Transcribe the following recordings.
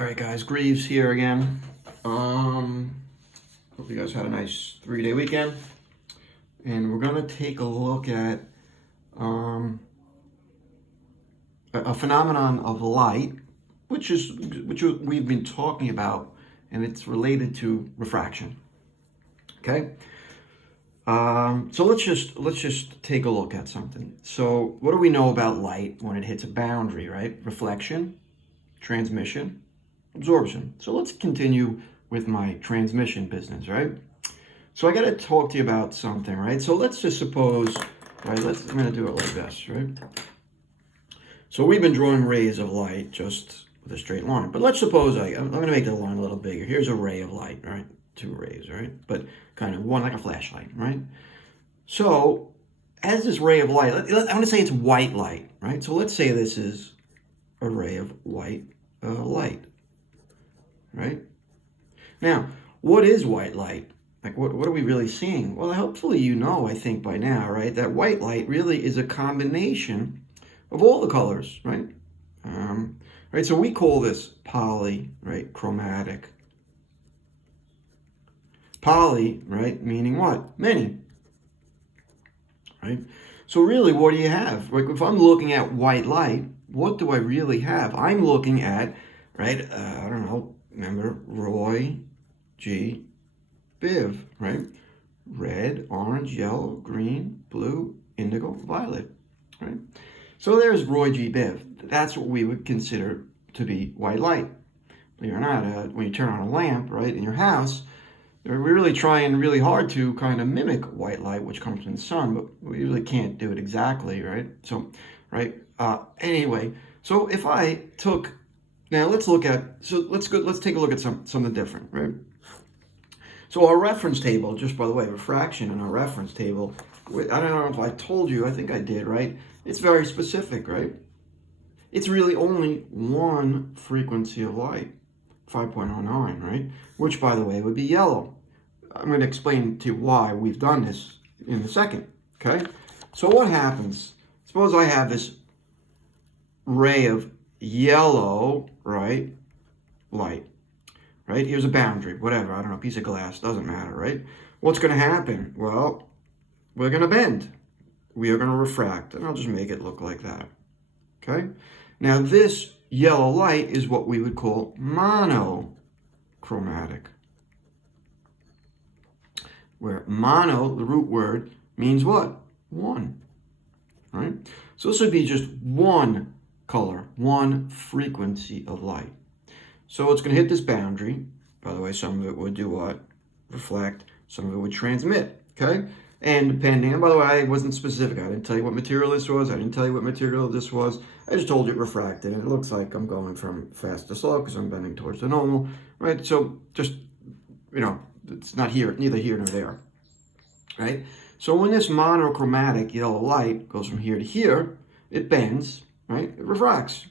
All right, guys, Greaves here again. Hope you guys had a nice 3-day weekend. And we're gonna take a look at a phenomenon of light, which we've been talking about, and it's related to refraction. Okay. So let's just take a look at something. So what do we know about light when it hits a boundary, right? Reflection, transmission, absorption. So let's continue with my transmission business, right? So I got to talk to you about something, right? So let's just suppose, right? I'm going to do it like this, right? So we've been drawing rays of light just with a straight line, but let's suppose I'm going to make the line a little bigger. Here's a ray of light, right? 2 rays, right? But kind of one like a flashlight, right? So as this ray of light, I'm going to say it's white light, right? So let's say this is a ray of white light, right? Now, what is white light? Like, what are we really seeing? Well, hopefully you know, I think by now, right, that white light really is a combination of all the colors, right? Right, so we call this poly, right, chromatic. Poly, right, meaning what? Many, right? So really, what do you have? Like, if I'm looking at white light, what do I really have? I'm looking at, right, I don't know, remember Roy G. Biv, right? Red, orange, yellow, green, blue, indigo, violet, right? So there's Roy G. Biv. That's what we would consider to be white light. Believe it or not, when you turn on a lamp, right, in your house, we're really trying really hard to kind of mimic white light, which comes from the sun, but we really can't do it exactly, right? So, right, anyway, so if I took, now let's take a look at something different, right? So our reference table, just by the way, refraction in our reference table, I don't know if I told you, I think I did, right? It's very specific, right? It's really only one frequency of light, 5.09, right? Which, by the way, would be yellow. I'm going to explain to you why we've done this in a second, okay? So what happens? Suppose I have this ray of yellow, right, light. Right? Here's a boundary, whatever, I don't know, piece of glass, doesn't matter, right? What's going to happen? Well, we're going to bend. We are going to refract, and I'll just make it look like that, okay? Now, this yellow light is what we would call monochromatic, where mono, the root word, means what? One, right? So this would be just one color, one frequency of light. So it's going to hit this boundary. By the way, some of it would do what? Reflect. Some of it would transmit, okay? And depending, and by the way, I wasn't specific. I didn't tell you what material this was. I didn't tell you what material this was. I just told you it refracted. And it looks like I'm going from fast to slow because I'm bending towards the normal, right? So just, you know, it's not here, neither here nor there, right? So when this monochromatic yellow light goes from here to here, it bends, right? It refracts.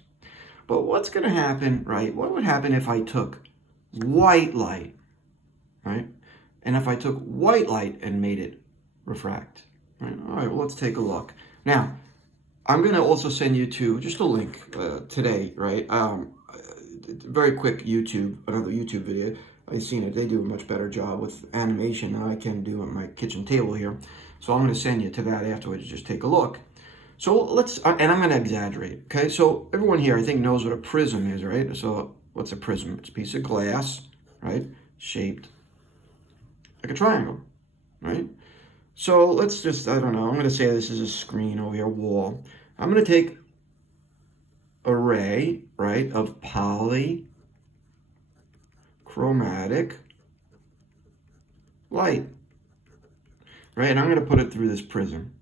But what's going to happen, right? What would happen if I took white light, right? And if I took white light and made it refract, right? All right, well, let's take a look. Now, I'm going to also send you to just a link today, right? Very quick another YouTube video. I've seen it. They do a much better job with animation than I can do on my kitchen table here. So I'm going to send you to that afterwards. Just take a look. So and I'm going to exaggerate, okay? So everyone here, I think, knows what a prism is, right? So what's a prism? It's a piece of glass, right? Shaped like a triangle, right? So let's just, I don't know, I'm going to say this is a screen over here, a wall. I'm going to take a ray, right, of polychromatic light, right? And I'm going to put it through this prism.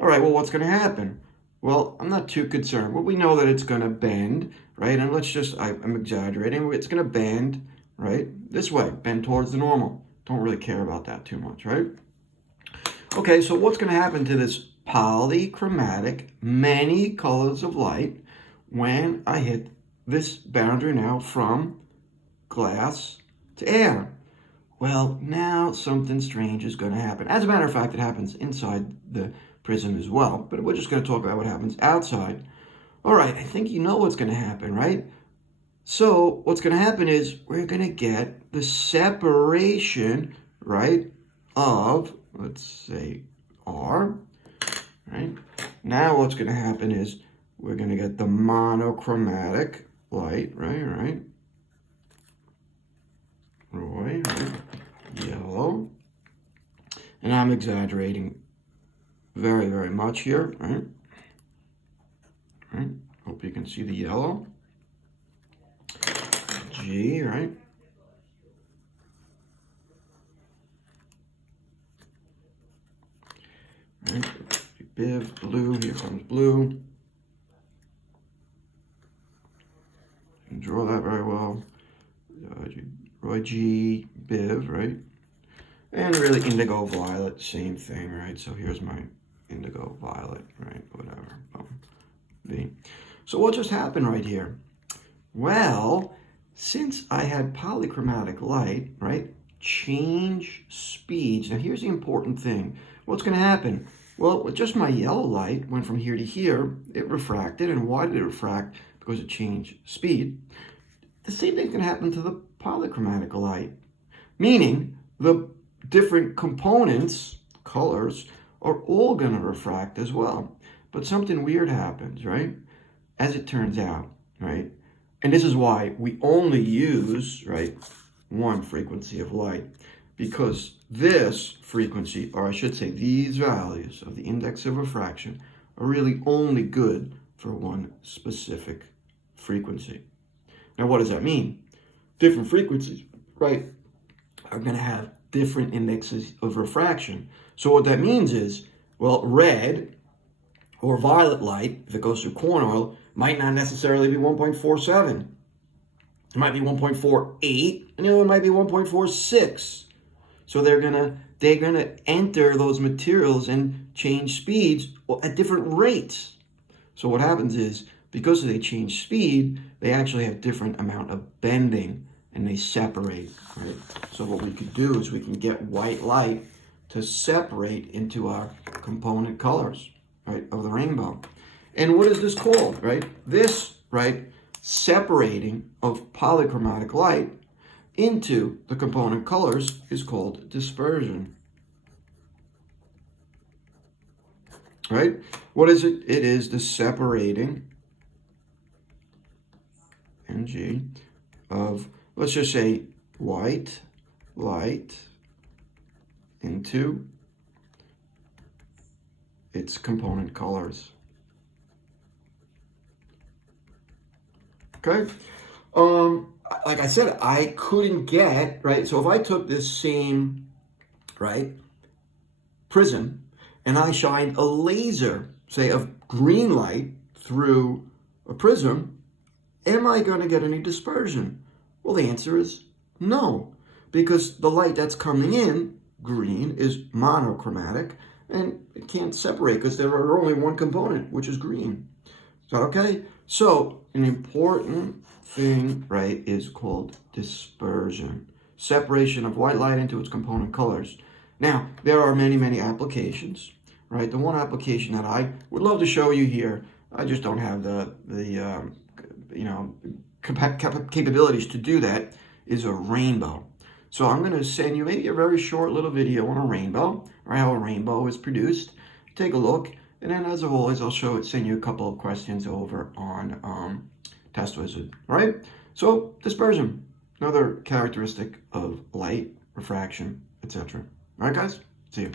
All right, well, what's going to happen? Well, I'm not too concerned. Well, we know that it's going to bend, right? And I'm exaggerating. It's going to bend, right? This way, bend towards the normal. Don't really care about that too much, right? Okay, so what's going to happen to this polychromatic, many colors of light when I hit this boundary now from glass to air? Well, now something strange is going to happen. As a matter of fact, it happens inside the prism as well, but we're just going to talk about what happens outside. All right, I think you know what's going to happen, right? So what's going to happen is we're going to get the separation, right, of, let's say, R, right? Now what's going to happen is we're going to get the monochromatic light, right? Right? Yellow. And I'm exaggerating very, very much here, right? Hope you can see the yellow. G, right? Biv, blue, here comes blue. Can draw that very well. Roy G, Biv, right? And really indigo violet, same thing, right? So here's my indigo violet, right? Whatever. Boom. V. So what just happened right here? Well, since I had polychromatic light, right? Change speeds. Now here's the important thing. What's going to happen? Well, with just my yellow light, went from here to here, it refracted. And why did it refract? Because it changed speed. The same thing's going to happen to the polychromatic light. Meaning, the different components, colors, are all going to refract as well. But something weird happens, right? As it turns out, right? And this is why we only use, right, one frequency of light. Because this frequency, or I should say these values of the index of refraction, are really only good for one specific frequency. Now, what does that mean? Different frequencies, right, are going to have different indexes of refraction. So what that means is, well, red or violet light, if it goes through corn oil, might not necessarily be 1.47. It might be 1.48, and the other one might be 1.46. So they're gonna enter those materials and change speeds at different rates. So what happens is, because they change speed, they actually have different amount of bending and they separate, right? So what we could do is we can get white light to separate into our component colors, right, of the rainbow. And what is this called, right? This, right, separating of polychromatic light into the component colors is called dispersion. Right? What is it? It is the separating, Ng, of, let's just say, white light into its component colors. Okay? Like I said, I couldn't get, right? So if I took this same, right, prism, and I shined a laser, say, of green light through a prism, am I going to get any dispersion? Well, the answer is no, because the light that's coming in, green, is monochromatic, and it can't separate because there are only one component, which is green. Is that okay? So an important thing, right, is called dispersion. Separation of white light into its component colors. Now, there are many, many applications, right? The one application that I would love to show you here, I just don't have the capabilities to do that, is a rainbow. So I'm going to send you maybe a very short little video on a rainbow, right, how a rainbow is produced. Take a look, and then as always, I'll send you a couple of questions over on Test Wizard, right? So dispersion, another characteristic of light, refraction, etc. All right, guys? See you.